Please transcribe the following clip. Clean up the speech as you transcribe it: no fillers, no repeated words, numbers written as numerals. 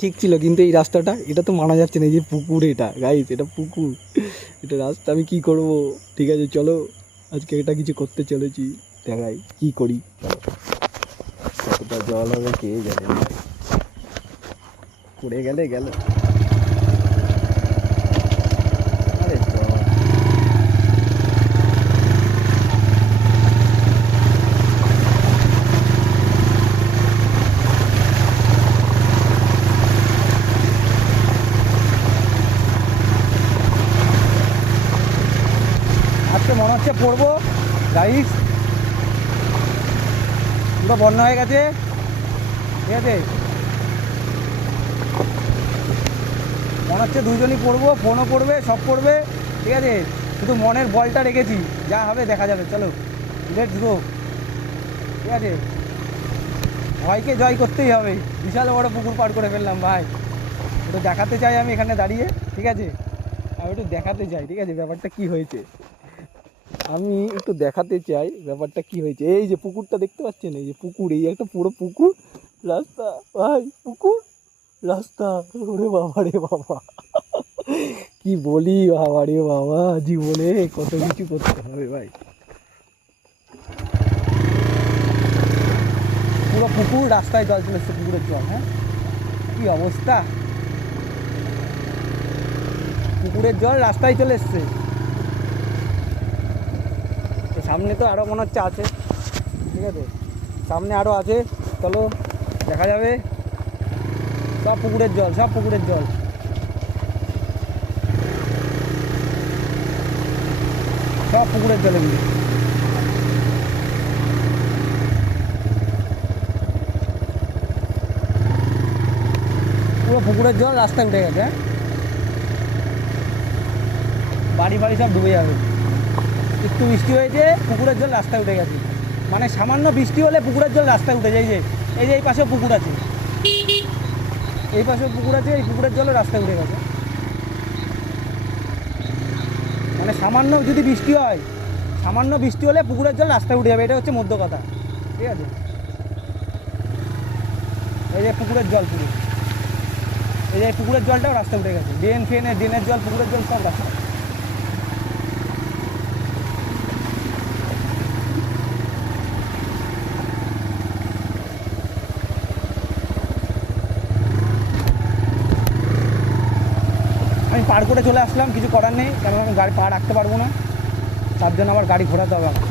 ঠিক ছিল, কিন্তু এই রাস্তাটা এটা তো মানা যাচ্ছে না। এই যে পুকুর, এটা গাইস, এটা পুকুর, এটা রাস্তা, আমি কি করব? ঠিক আছে চলো, আজকে এটা কিছু করতে চলেছি, দেখাই কি করি। কতটা জল হবে কে জানে, পড়ে গেলে গেল। আরে জল, আজকে মনে হচ্ছে পড়বো গাইস, পুরো বন্যা হয়ে গেছে। ঠিক আছে, মনে হচ্ছে দুজনই পড়বো, ফোনও পড়বে, সব পড়বে। ঠিক আছে, শুধু মনের বলটা রেখেছি, যা হবে দেখা যাবে। চলো লেটস গো। ঠিক আছে, ভয়কে জয় করতেই হবে। বিশাল বড় পুকুর পার করে ফেললাম ভাই, একটু দেখাতে চাই আমি এখানে দাঁড়িয়ে। ঠিক আছে, আমি একটু দেখাতে চাই, ঠিক আছে, ব্যাপারটা কি হয়েছে। আমি একটু দেখাতে চাই ব্যাপারটা কি হয়েছে। এই যে পুকুরটা দেখতে পাচ্ছেন, এই যে পুকুর, এই একটা পুরো পুকুর, রাস্তা ভাই, পুকুর, রাস্তা। ওরে বাবা রে বাবা, কি বলি বাবা রে বাবা, জীবনে কত কিছু করতে হবে ভাই। পুরো পুকুর, রাস্তায় জল চলে এসছে, পুকুরের জল। হ্যাঁ, কি অবস্থা, পুকুরের জল রাস্তায় চলে এসছে। সামনে তো আরও মনে হচ্ছে আছে। ঠিক আছে, সামনে আরও আছে, চলো দেখা যাবে। সব পুকুরের জল, সব পুকুরের জল, সব পুকুরের জল এগুলো। পুরো পুকুরের জল রাস্তায় উঠে গেছে। হ্যাঁ, বাড়ি বাড়ি সব ডুবে যাবে। একটু বৃষ্টি হয়েছে, পুকুরের জল রাস্তায় উঠে গেছে। মানে সামান্য বৃষ্টি হলে পুকুরের জল রাস্তায় উঠে যায়। এই যে এই পাশেও পুকুর আছে, এই পাশেও পুকুর আছে, এই পুকুরের জলও রাস্তায় উঠে গেছে। মানে সামান্য যদি বৃষ্টি হয়, সামান্য বৃষ্টি হলে পুকুরের জল রাস্তায় উঠে যাবে, এটা হচ্ছে মধ্য কথা। ঠিক আছে, এই যে পুকুরের জল, পুরো এই যে পুকুরের জলটাও রাস্তায় উঠে গেছে। ড্রেনের জল, পুকুরের জল সব রাস্তা। আমি পার করে চলে আসলাম, কিছু করার নেই, কারণ আমি গাড়ি পা রাখতে পারবো না, তার জন্য আবার গাড়ি ঘোরাতে হবে আমার।